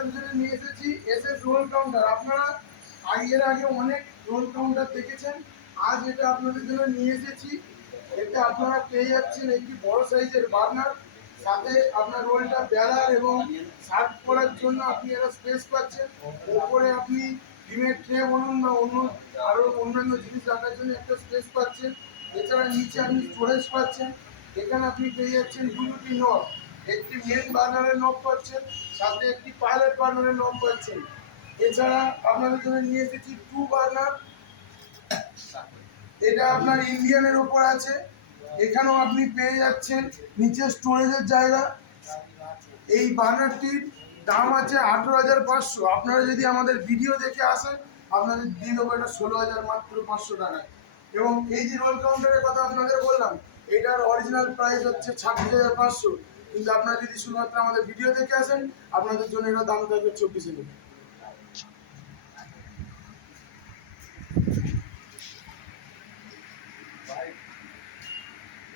আপনাদের জন্য নিয়ে এসেছি এসএস রোল কাউন্টার। আপনারা এর আগে অনেক রোল কাউন্টার দেখেছেন, আজ এটা আপনাদের জন্য নিয়ে এসেছি। এতে আপনারা পেয়ে যাচ্ছেন একটি বড় সাইজের বার্নার, সাথে আপনার রোলটা বেলার এবং সার্ভ করার জন্য আপনি একটা স্পেস পাচ্ছেন। উপরে আপনি ডিমের ট্রে বলুন বা অন্যান্য জিনিস রাখার জন্য একটা স্পেস পাচ্ছেন। এছাড়া নিচে আপনি স্টোরেজ পাচ্ছেন। এখানে আপনি পেয়ে যাচ্ছেন দুটি নব, একটি মেন বার্নারের নব পাচ্ছেন, সাথে একটি পাইলট বার্নারের নব পাচ্ছেন। এছাড়া আপনাদের জন্য নিয়ে এসেছি 2 বার্নার, এটা আপনার ইন্ডিয়ানের ওপর আছে। এখানেও আপনি পেয়ে যাচ্ছেন নিচে স্টোরেজের জায়গা। এই বার্নারটির দাম আছে 18,500। আপনারা যদি আমাদের ভিডিও দেখে আসেন আপনাদের দিয়ে দেবো এটা 16,000 মাত্র 500 টাকায়। এবং এই যে রোল কাউন্টারের কথা আপনাদের বললাম, এটার অরিজিনাল প্রাইস হচ্ছে 26,500, কিন্তু আপনারা যদি শুধুমাত্র আমাদের ভিডিও দেখে আসেন আপনাদের জন্য এটা দাম থাকবে 24,000।